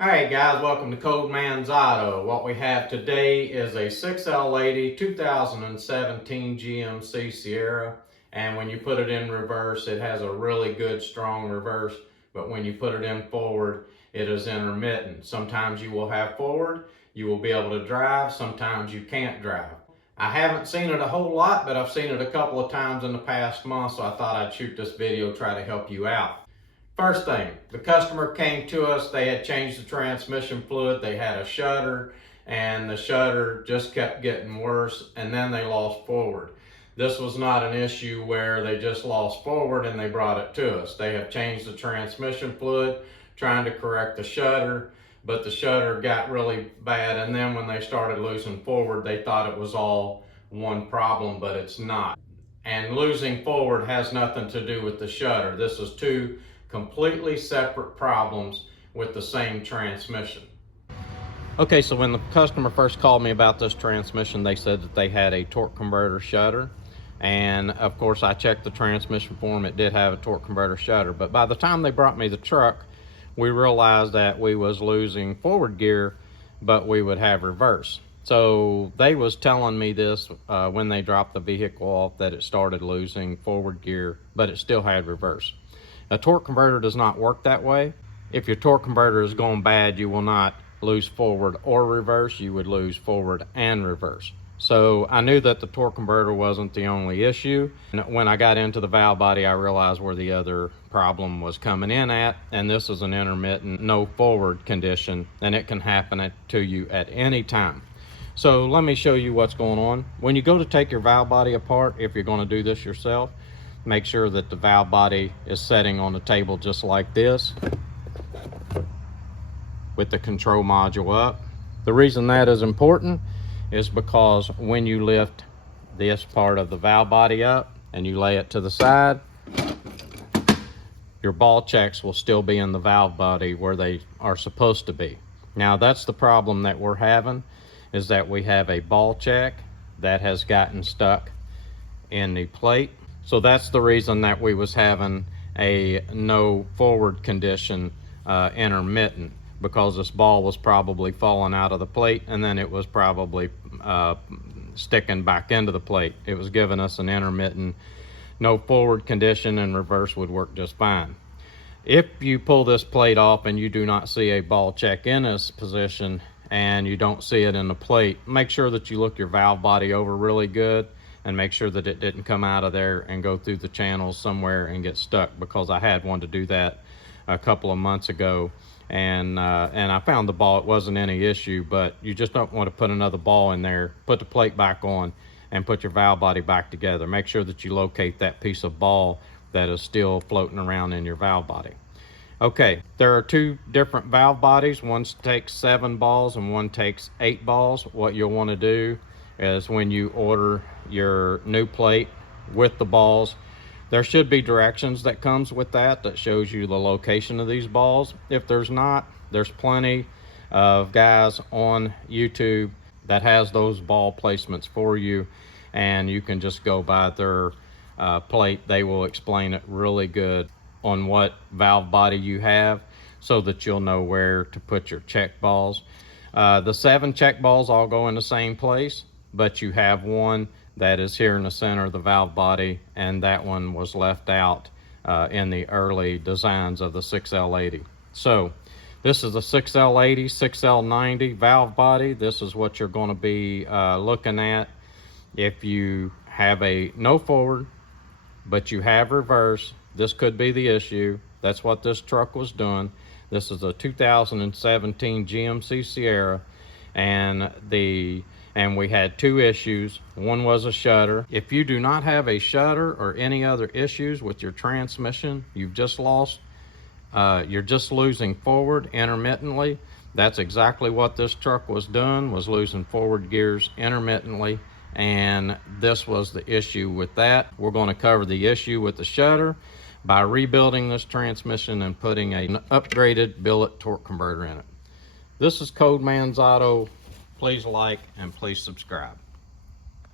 Alright guys, welcome to Code Man's Auto. What we have today is a 6L80 2017 GMC Sierra, and when you put it in reverse it has a really good strong reverse, but when you put it in forward it is intermittent. Sometimes you will have forward, you will be able to drive, sometimes you can't drive. I haven't seen it a whole lot, but I've seen it a couple of times in the past month, so I thought I'd shoot this video, try to help you out. First thing, the customer came to us, they had changed the transmission fluid, they had a shudder, and the shudder just kept getting worse, and then they lost forward. This was not an issue where they just lost forward and they brought it to us. They have changed the transmission fluid, trying to correct the shudder, but the shudder got really bad, and then when they started losing forward, they thought it was all one problem, but it's not. And losing forward has nothing to do with the shudder. This is two completely separate problems with the same transmission. Okay, so when the customer first called me about this transmission, they said that they had a torque converter shudder. And of course I checked the transmission for them, it did have a torque converter shudder. But by the time they brought me the truck, we realized that we was losing forward gear, but we would have reverse. So they was telling me this when they dropped the vehicle off, that it started losing forward gear, but it still had reverse. A torque converter does not work that way. If your torque converter is going bad, you will not lose forward or reverse, you would lose forward and reverse. So I knew that the torque converter wasn't the only issue. And when I got into the valve body, I realized where the other problem was coming in at, and this is an intermittent no forward condition, and it can happen to you at any time. So let me show you what's going on. When you go to take your valve body apart, if you're going to do this yourself, make sure that the valve body is setting on the table just like this, with the control module up. The reason that is important is because when you lift this part of the valve body up and you lay it to the side, your ball checks will still be in the valve body where they are supposed to be. Now that's the problem that we're having, is that we have a ball check that has gotten stuck in the plate. So that's the reason that we was having a no forward condition intermittent, because this ball was probably falling out of the plate and then it was probably sticking back into the plate. It was giving us an intermittent no forward condition, and reverse would work just fine. If you pull this plate off and you do not see a ball check in this position and you don't see it in the plate, make sure that you look your valve body over really good and make sure that it didn't come out of there and go through the channels somewhere and get stuck, because I had one to do that a couple of months ago, and I found the ball, it wasn't any issue, but you just don't want to put another ball in there. Put the plate back on and put your valve body back together. Make sure that you locate that piece of ball that is still floating around in your valve body. Okay, there are two different valve bodies. One takes 7 balls and one takes 8 balls. What you'll want to do is, when you order your new plate with the balls, there should be directions that comes with that shows you the location of these balls. If there's not, there's plenty of guys on YouTube that has those ball placements for you, and you can just go by their plate. They will explain it really good on what valve body you have, so that you'll know where to put your check balls. The 7 check balls all go in the same place, but you have one that is here in the center of the valve body, and that one was left out in the early designs of the 6L80. So this is a 6L80, 6L90 valve body. This is what you're going to be looking at. If you have a no forward but you have reverse, this could be the issue. That's what this truck was doing. This is a 2017 GMC Sierra, and we had 2 issues. One was a shudder. If you do not have a shudder or any other issues with your transmission, you've just lost, you're just losing forward intermittently. That's exactly what this truck was doing, was losing forward gears intermittently, and this was the issue with that. We're going to cover the issue with the shudder by rebuilding this transmission and putting an upgraded billet torque converter in it. This is Code Man's Auto. Please like and please subscribe.